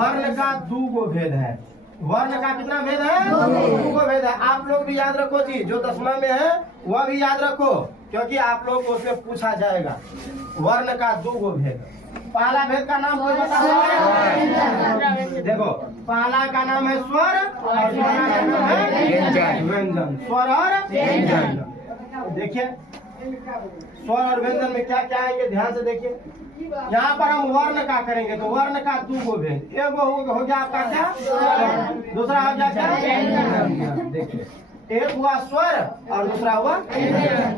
वर्ण का 2 गो भेद है। वर्ण का कितना भेद है? 2 गो भेद है। आप लोग भी याद रखो जी, जो 10वां में है वह भी याद रखो, क्योंकि आप लोग को उसमें पूछा जाएगा। वर्ण का 2 गो भेद। पहला भेद का नाम कोई बता? देखो, पहला का नाम है स्वर और दूसरा का नाम है व्यंजन। स्वर और व्यंजन। देखिए स्वर और व्यंजन में क्या क्या है, ये ध्यान से देखिए। यहाँ पर हम वर्ण का करेंगे तो वर्ण का 2 गो भेद। एक हो गया आपका क्या? दूसरा हो गया क्या? देखिए, एक हुआ स्वर और दूसरा हुआ,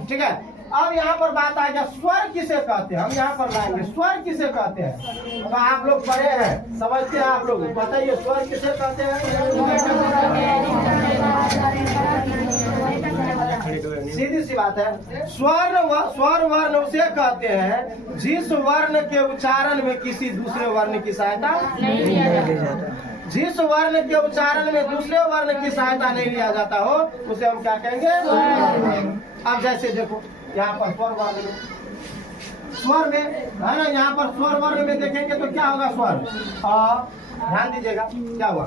ठीक है। अब यहाँ पर बात आएगा स्वर किसे कहते हैं। हम यहाँ पर लाएंगे स्वर किसे कहते हैं। तो आप लोग बड़े हैं, समझते हैं, आप लोग बताइए स्वर किसे कहते हैं। सीधी सी बात है। स्वर वर्ण उसे कहते हैं जिस वर्ण के उच्चारण में किसी दूसरे वर्ण की सहायता नहीं लिया जाता। जिस वर्ण के उच्चारण में दूसरे वर्ण की सहायता नहीं लिया जाता हो उसे हम क्या कहेंगे? अब जैसे देखो यहाँ पर स्वर वर्ण में, स्वर में है ना, यहाँ पर स्वर वर्ण में देखेंगे तो क्या होगा? स्वर। ध्यान दीजिएगा क्या हुआ,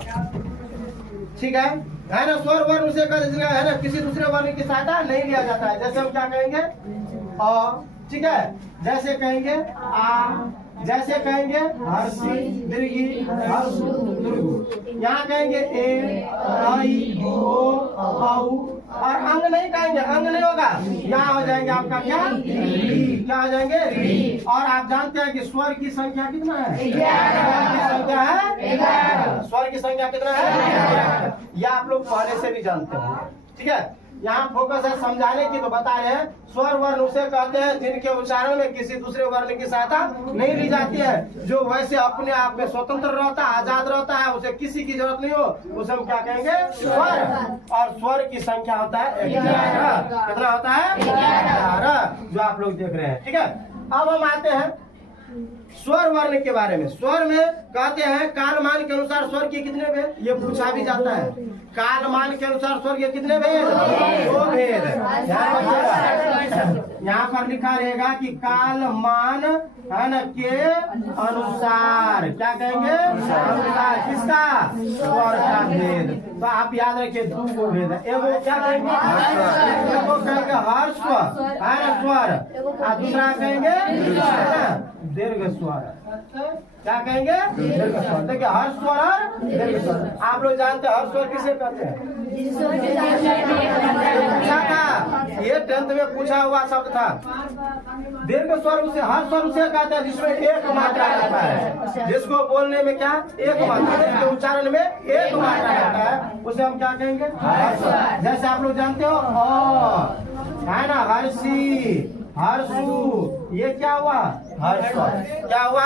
ठीक है ना। स्वर वर्ण उसे है ना, किसी दूसरे वर्ण की सहायता नहीं लिया जाता है। जैसे हम क्या कहेंगे? ठीक है। जैसे कहेंगे आ, जैसे कहेंगे हर्षी दीर्घी हर्षु दीर्घ। यहाँ कहेंगे ए आई ओ औ, और अंग नहीं कहेंगे, अंग नहीं होगा। यहाँ हो जाएंगे आपका क्या? क्या हो जाएंगे? और आप जानते हैं कि स्वर की संख्या कितना है? 11। स्वर की संख्या कितना है? यह आप लोग पहले से भी जानते हो, ठीक है। यहाँ फोकस है समझाने की, तो बता रहे हैं स्वर वर्ण उसे कहते हैं जिनके उच्चारण में किसी दूसरे वर्ण की सहायता नहीं ली जाती है, जो वैसे अपने आप में स्वतंत्र रहता है, आजाद रहता है, उसे किसी की जरूरत नहीं हो, उसे हम क्या कहेंगे? स्वर। और स्वर की संख्या होता है 11। कितना होता है? 11, जो आप लोग देख रहे हैं, ठीक है। अब हम आते हैं स्वर वर्ण के बारे में। स्वर में कहते हैं कालमान के अनुसार स्वर के कितने भेद, ये पूछा भी जाता है। कालमान के अनुसार स्वर के कितने भेद? 2 भेद। यहाँ पर लिखा रहेगा कि कालमान है न के अनुसार, क्या कहेंगे? अनुसार किसका? स्वर का भेद। तो आप याद रखिए 2 गो भेद है। एगो क्या कहेंगे? एगो कहेंगे हर स्वर है न, स्वर, और दूसरा कहेंगे दीर्घ स्वर। क्या कहेंगे? दीर्घ स्वर। देखिए हर स्वर और दीर्घ स्वर। आप लोग जानते हैं हर स्वर किसे कहते हैं? पूछा था, ये 10th में पूछा हुआ शब्द था। दीर्घ स्वर उसे, हर स्वर उसे कहते हैं जिसमें एक मात्रा रहता है, जिसको बोलने में क्या? एक मात्रा, जिसके उच्चारण में एक मात्रा रहता है, उसे हम क्या कहेंगे? हर स्वर। जैसे आप लोग जानते हो है ना, हर्षी हर्षु, ये क्या हुआ? हर्ष। क्या हुआ?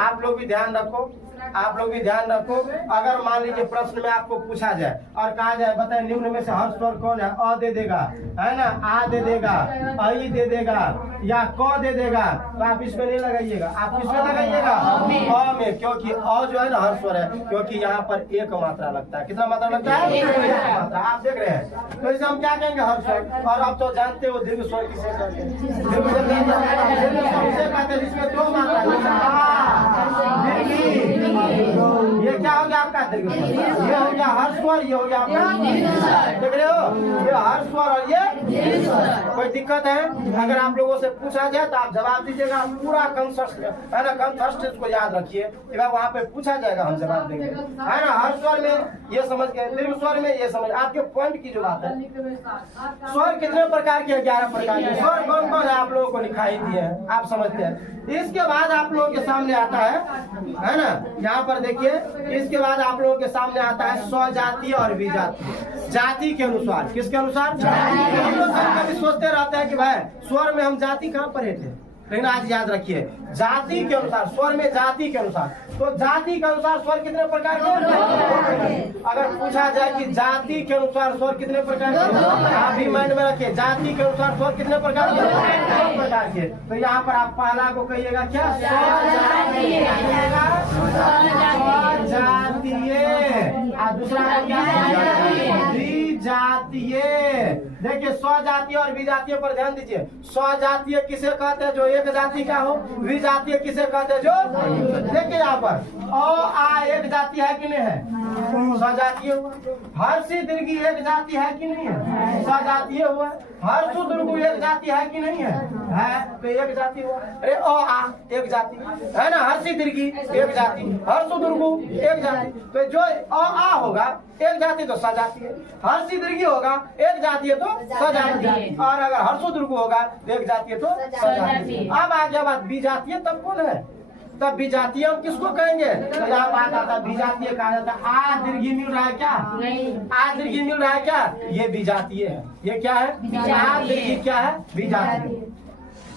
आप लोग भी ध्यान रखो, आप लोग भी ध्यान रखो। अगर मान लीजिए प्रश्न में आपको पूछा जाए और कहा जाए बताए निम्न में से हर स्वर कौन है? अ दे देगा, है ना, आ दे देगा, आई दे देगा, या क दे देगा, तो आप इसमें नहीं लगाइएगा। आप किसमें लगाइएगा? अ में, क्योंकि अ जो है ना हर स्वर है, क्योंकि यहाँ पर एक मात्रा लगता है। कितना मात्रा लगता है? एक मात्रा। आप देख रहे हैं, तो इसे हम क्या कहेंगे? हर स्वर। और आप तो जानते हो दीर्घ स्वर किसे कहते हैं? दीर्घ स्वर किसे कहते हैं जिसमें 2 मात्रा, ये क्या हो गया आपका? दीर्घ स्वर। ये हो गया हर स्वर, ये हो गया आपका, देख रहे हो, ये हर स्वर और ये कोई दिक्कत है? अगर आप लोगों से पूछा जाए तो आप जवाब दीजिएगा। पूरा कंठस्थ है ना, कंठस्थ इसको याद रखिए। एक बार वहाँ पे पूछा जाएगा हम जवाब देंगे, है ना। हर स्वर में ये समझ गए, दीर्घ स्वर में ये समझ। आपके पॉइंट की जो बात है, स्वर कितने प्रकार के? 11 प्रकार के। स्वर कौन कौन है आप लोगों को लिखाई दिए हैं, आप समझते हैं। इसके बाद आप लोगों के सामने आता है ना, यहाँ पर देखिए, इसके बाद आप लोगों के सामने आता है स्वजातीय और विजातीय। जाति के अनुसार, किसके अनुसार? हम लोग कभी सोचते रहते हैं कि भाई स्वर में हम जाति कहाँ पढ़े थे, लेकिन आज याद रखिए जाति के अनुसार, स्वर में जाति के अनुसार। तो जाति के अनुसार स्वर कितने प्रकार के? अगर पूछा जाए कि जाति के अनुसार स्वर कितने प्रकार के, आप भी माइंड में रखिए, जाति के अनुसार स्वर कितने प्रकार के? 2 प्रकार के। तो यहाँ पर आप पहला को कहिएगा क्या? स्वजातीय। और दूसरा को क्या? द्विजातीय। देखिए स्वजातीय और विजातीय पर ध्यान दीजिए। स्वजातीय किसे कहते हैं जो एक जाति का हो, विजातीय किसे कहते हैं जो, देखिए यहाँ पर आ एक जाति है कि नहीं है, स्वजातीय हुआ। हर्षी दीर्घी एक जाति है कि नहीं है, स्वजातीय हुआ। हर्षु दीर्घु एक जाति है कि नहीं है तो एक जाति हुआ। अरे आ एक जाति है ना, हर्षी दीर्घी एक जाति, हर्षु दीर्घु एक जाति, तो जो आ होगा एक जाति तो सजाती है, हर्षी दीर्घी होगा एक जाति है तो सजाती, और अगर हर्षु दीर्घु होगा एक जाति है तो सजाती। अब आ गया बात विजातीय, तब कौन है, तब विजातीय हम किसको कहेंगे, तो यहाँ बात आता विजातीय कहा जाता है। आ दीर्घी मिल रहा है क्या, आ दीर्घी मिल रहा है क्या, ये विजातीय है। ये क्या है, आ दीर्घी क्या है, विजातीय।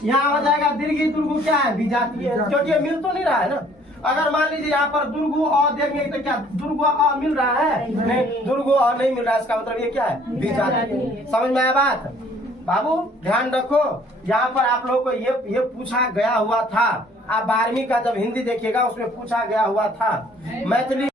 यहाँ हो जाएगा दीर्घी दुर्गु क्या है, विजातीय है, क्योंकि ये मिल तो नहीं रहा है ना। अगर मान लीजिए यहाँ पर दुर्गु और देखेंगे तो क्या दुर्गु अ मिल रहा है, नहीं दुर्गु अ नहीं मिल रहा है, इसका मतलब ये क्या है, विजातीय। समझ में आया बात बाबू, ध्यान रखो। यहाँ पर आप लोगों को ये पूछा गया हुआ था, आप 12वीं का जब हिंदी देखिएगा उसमें पूछा गया हुआ था मैथिली